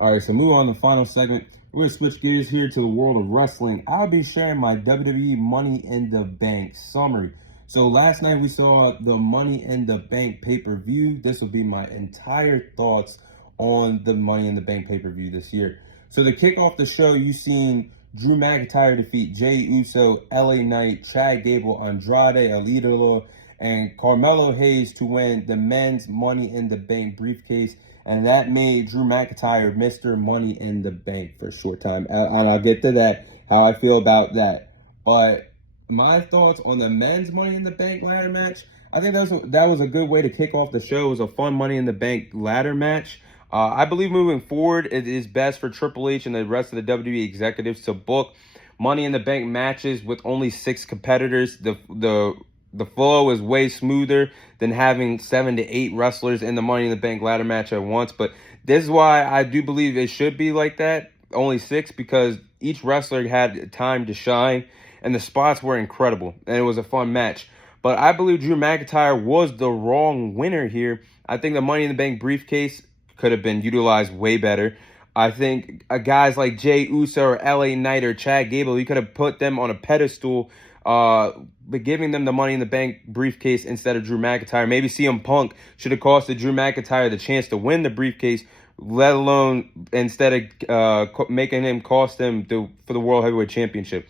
All right, so move on to the final segment. We're going to switch gears here to the world of wrestling. I'll be sharing my WWE Money in the Bank summary. So last night we saw the Money in the Bank pay-per-view. This will be my entire thoughts on the Money in the Bank pay-per-view this year. So to kick off the show, you've seen Drew McIntyre defeat Jey Uso, LA Knight, Chad Gable, Andrade, El Idolo, and Carmelo Hayes to win the men's Money in the Bank briefcase. And that made Drew McIntyre Mr. Money in the Bank for a short time. And I'll get to that, how I feel about that. But my thoughts on the men's Money in the Bank ladder match, I think that was a good way to kick off the show. It was a fun Money in the Bank ladder match. I believe moving forward, it is best for Triple H and the rest of the WWE executives to book Money in the Bank matches with only 6 competitors. The flow is way smoother than having 7 to 8 wrestlers in the Money in the Bank ladder match at once. But this is why I do believe it should be like that, only 6, because each wrestler had time to shine, and the spots were incredible, and it was a fun match. But I believe Drew McIntyre was the wrong winner here. I think the Money in the Bank briefcase could have been utilized way better. I think guys like Jey Uso or LA Knight or Chad Gable, you could have put them on a pedestal, but giving them the Money in the Bank briefcase instead of Drew McIntyre. Maybe CM Punk should have costed Drew McIntyre the chance to win the briefcase, let alone instead of making him cost him for the World Heavyweight Championship.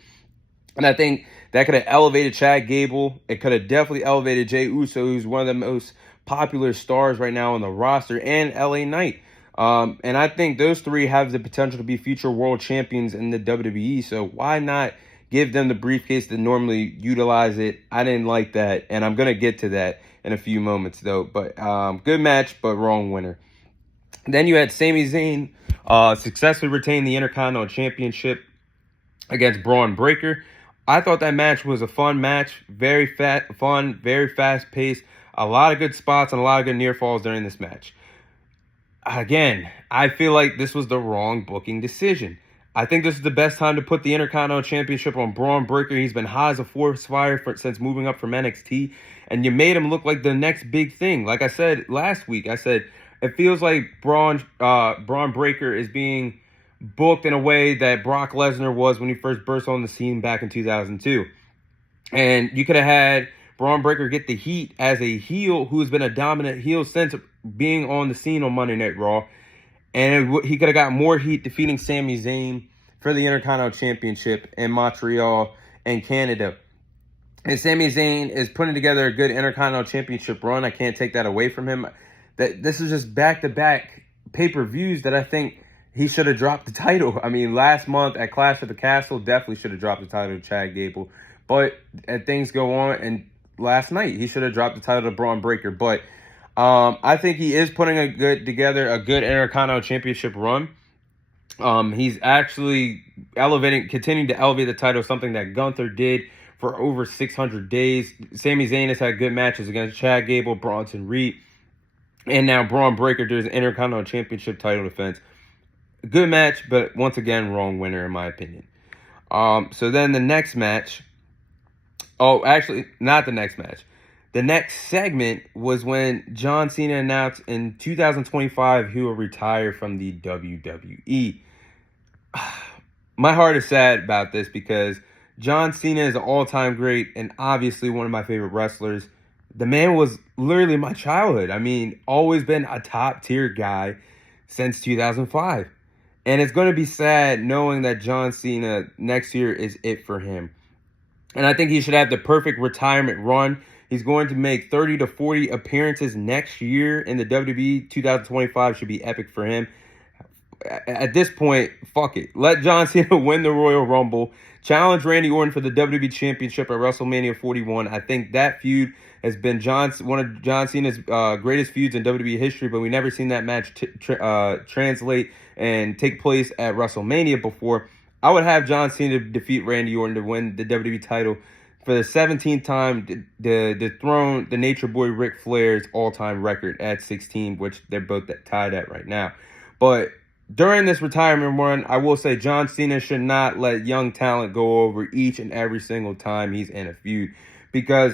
And I think that could have elevated Chad Gable. It could have definitely elevated Jey Uso, who's one of the most popular stars right now on the roster, and LA Knight. And I think those 3 have the potential to be future world champions in the WWE. So why not give them the briefcase to normally utilize it? I didn't like that, and I'm going to get to that in a few moments, though. But good match, but wrong winner. Then you had Sami Zayn successfully retain the Intercontinental Championship against Braun Breaker. I thought that match was a fun match, very fun, very fast-paced, a lot of good spots and a lot of good near falls during this match. Again, I feel like this was the wrong booking decision. I think this is the best time to put the Intercontinental Championship on Braun Breaker. He's been hot as a forest fire since moving up from NXT, and you made him look like the next big thing. Like I said last week, it feels like Braun Breaker is being booked in a way that Brock Lesnar was when he first burst on the scene back in 2002. And you could have had Braun Breaker get the heat as a heel who's been a dominant heel since being on the scene on Monday Night Raw. And he could have got more heat defeating Sami Zayn for the Intercontinental Championship in Montreal and Canada. And Sami Zayn is putting together a good Intercontinental Championship run. I can't take that away from him. This is just back-to-back pay-per-views that I think he should have dropped the title. I mean, last month at Clash of the Castle, definitely should have dropped the title to Chad Gable. But things go on, and last night he should have dropped the title to Braun Breaker. But I think he is putting together a good Intercontinental Championship run. He's actually continuing to elevate the title, something that Gunther did for over 600 days. Sami Zayn has had good matches against Chad Gable, Bronson Reed, and now Braun Breaker does an Intercontinental Championship title defense. Good match, but once again, wrong winner in my opinion. So then the next match. Oh, actually, not the next match. The next segment was when John Cena announced in 2025 he will retire from the WWE. My heart is sad about this because John Cena is an all-time great and obviously one of my favorite wrestlers. The man was literally my childhood. I mean, always been a top-tier guy since 2005. And it's going to be sad knowing that John Cena next year is it for him. And I think he should have the perfect retirement run. He's going to make 30 to 40 appearances next year in the WWE. 2025 should be epic for him. At this point, fuck it. Let John Cena win the Royal Rumble. Challenge Randy Orton for the WWE Championship at WrestleMania 41. I think that feud has been one of John Cena's greatest feuds in WWE history, but we never seen that match translate and take place at WrestleMania before. I would have John Cena defeat Randy Orton to win the WWE title for the 17th time, to dethrone the Nature Boy Ric Flair's all-time record at 16, which they're both tied at right now. But during this retirement run, I will say John Cena should not let young talent go over each and every single time he's in a feud, because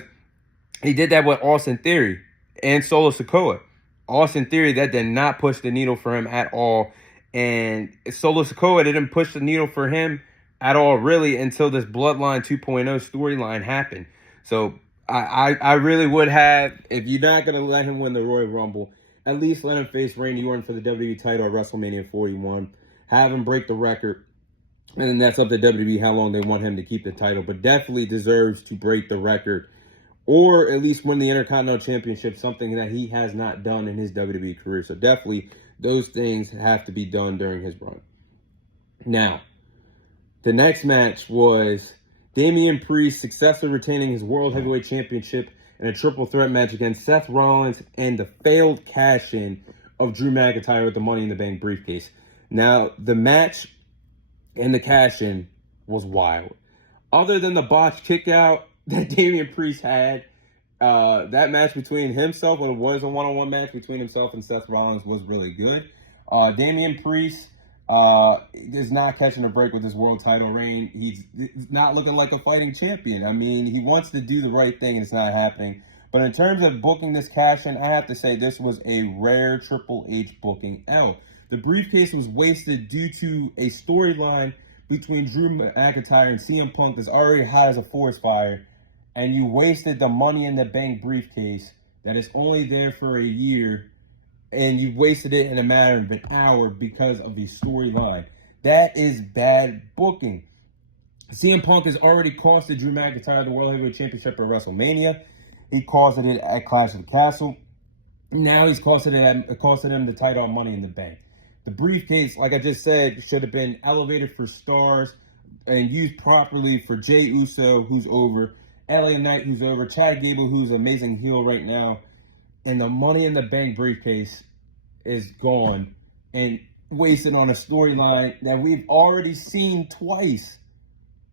he did that with Austin Theory and Solo Sikoa. Austin Theory, that did not push the needle for him at all. And Solo Sikoa didn't push the needle for him at all, really, until this Bloodline 2.0 storyline happened. So I really would have, if you're not going to let him win the Royal Rumble, at least let him face Randy Orton for the WWE title at WrestleMania 41. Have him break the record. And then that's up to WWE how long they want him to keep the title. But definitely deserves to break the record. Or at least win the Intercontinental Championship, something that he has not done in his WWE career. So definitely those things have to be done during his run. Now, the next match was Damian Priest successfully retaining his World Heavyweight Championship in a triple threat match against Seth Rollins and the failed cash-in of Drew McIntyre with the Money in the Bank briefcase. Now, the match and the cash-in was wild. Other than the botched kick-out that Damian Priest had, that match between himself, when it was a one-on-one match between himself and Seth Rollins, was really good. Damian Priest is not catching a break with his world title reign. He's not looking like a fighting champion. I mean, he wants to do the right thing, and it's not happening. But in terms of booking this cash-in, I have to say this was a rare Triple H booking L. The briefcase was wasted due to a storyline between Drew McIntyre and CM Punk that's already hot as a forest fire, and you wasted the Money in the Bank briefcase that is only there for a year, and you wasted it in a matter of an hour because of the storyline. That is bad booking. CM Punk has already costed Drew McIntyre the World Heavyweight Championship at WrestleMania. He costed it at Clash of the Castle. Now he's costed him the title on Money in the Bank. The briefcase, like I just said, should have been elevated for stars and used properly for Jey Uso, who's over, LA Knight, who's over, Chad Gable, who's an amazing heel right now, and the Money in the Bank briefcase is gone and wasted on a storyline that we've already seen twice.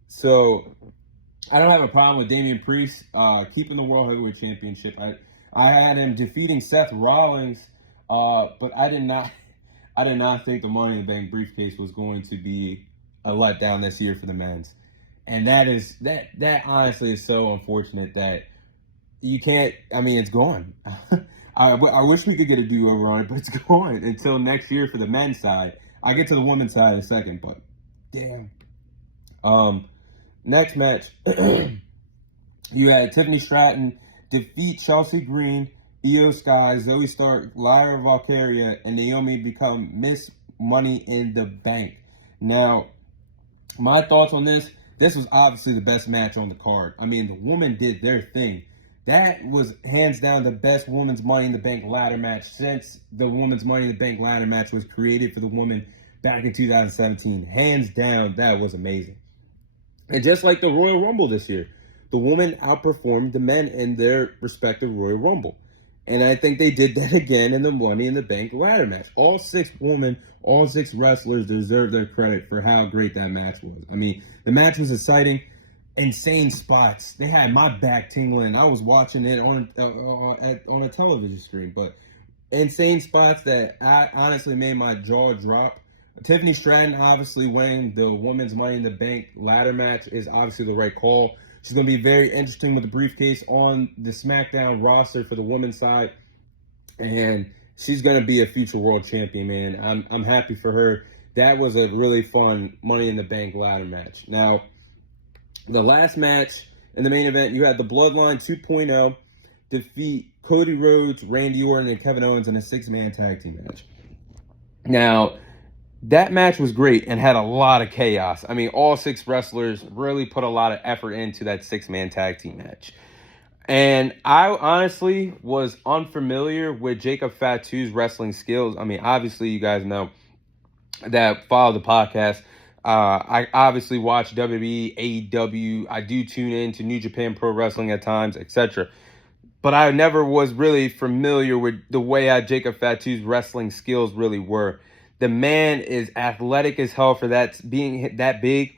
So I don't have a problem with Damian Priest keeping the World Heavyweight Championship. I had him defeating Seth Rollins, but I did not think the Money in the Bank briefcase was going to be a letdown this year for the men's. And that honestly is so unfortunate that you can't, I mean, it's gone. I wish we could get a do-over on it, but it's gone until next year for the men's side. I'll get to the women's side in a second, but damn. Next match, you had Tiffany Stratton defeat Chelsea Green, Io Sky, Zoe Stark, Lyra Valkyria, and Naomi become Miss Money in the Bank. Now, my thoughts on this was obviously the best match on the card. I mean, the women did their thing. That was hands down the best women's Money in the Bank ladder match since the women's Money in the Bank ladder match was created for the women back in 2017. Hands down, that was amazing. And just like the Royal Rumble this year, the women outperformed the men in their respective Royal Rumble. And I think they did that again in the Money in the Bank ladder match. All six women, all six wrestlers deserve their credit for how great that match was. I mean, the match was exciting. Insane spots. They had my back tingling. I was watching it on a television screen, but insane spots that I honestly made my jaw drop. Tiffany Stratton obviously winning the women's Money in the Bank ladder match is obviously the right call. She's going to be very interesting with the briefcase on the SmackDown roster for the women's side, and she's going to be a future world champion, man. I'm happy for her. That was a really fun Money in the Bank ladder match. Now, the last match in the main event, you had the Bloodline 2.0 defeat Cody Rhodes, Randy Orton, and Kevin Owens in a six-man tag team match. Now, that match was great and had a lot of chaos. I mean, all six wrestlers really put a lot of effort into that six-man tag team match. And I honestly was unfamiliar with Jacob Fatu's wrestling skills. I mean, obviously, you guys know that follow the podcast. I obviously watch WWE, AEW. I do tune in to New Japan Pro Wrestling at times, etc. But I never was really familiar with the way Jacob Fatu's wrestling skills really were. The man is athletic as hell for that being that big.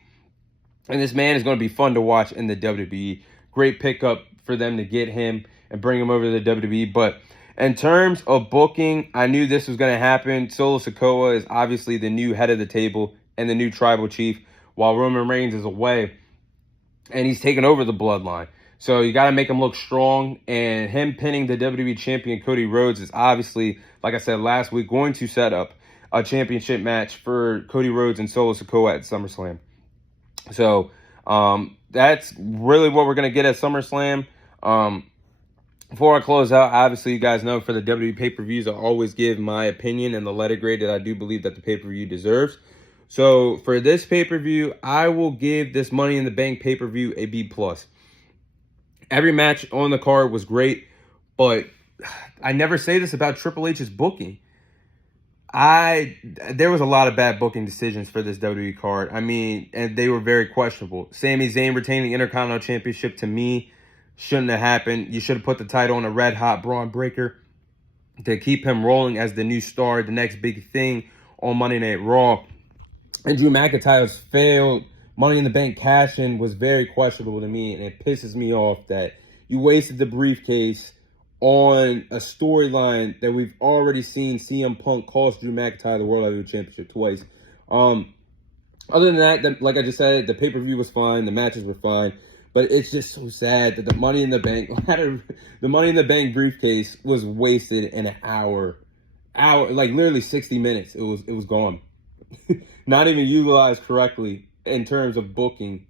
And this man is going to be fun to watch in the WWE. Great pickup for them to get him and bring him over to the WWE. But in terms of booking, I knew this was going to happen. Solo Sikoa is obviously the new head of the table and the new tribal chief, while Roman Reigns is away. And he's taking over the Bloodline. So you got to make him look strong. And him pinning the WWE champion Cody Rhodes is obviously, like I said last week, going to set up championship match for Cody Rhodes and Solo Sikoa at SummerSlam. So that's really what we're going to get at SummerSlam. Before I close out, obviously you guys know for the WWE pay-per-views, I always give my opinion and the letter grade that I do believe that the pay-per-view deserves. So for this pay-per-view, I will give this Money in the Bank pay-per-view a B+. Every match on the card was great, but I never say this about Triple H's booking. There was a lot of bad booking decisions for this WWE card. I mean, and they were very questionable. Sami Zayn retaining the Intercontinental Championship, to me, shouldn't have happened. You should have put the title on a red hot Braun Breaker to keep him rolling as the new star, the next big thing on Monday Night Raw. And Drew McIntyre's failed Money in the Bank cash-in was very questionable to me, and it pisses me off that you wasted the briefcase on a storyline that we've already seen CM Punk cost Drew McIntyre the World Heavyweight Championship twice. Other than that, like I just said, the pay-per-view was fine, the matches were fine, but it's just so sad that the Money in the Bank, the Money in the Bank briefcase was wasted in an hour, like literally 60 minutes. It was gone, not even utilized correctly in terms of booking.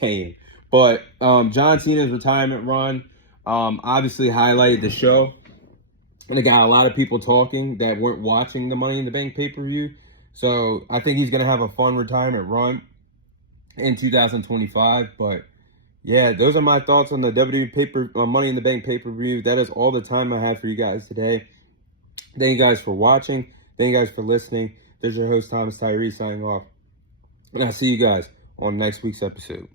Dang. But John Cena's retirement run obviously highlighted the show, and it got a lot of people talking that weren't watching the Money in the Bank pay-per-view. So I think he's going to have a fun retirement run in 2025. But yeah, those are my thoughts on the WWE Money in the Bank pay-per-view. That is all the time I have for you guys today. Thank you guys for watching. Thank you guys for listening. There's your host, Thomas Tyree, signing off. And I'll see you guys on next week's episode.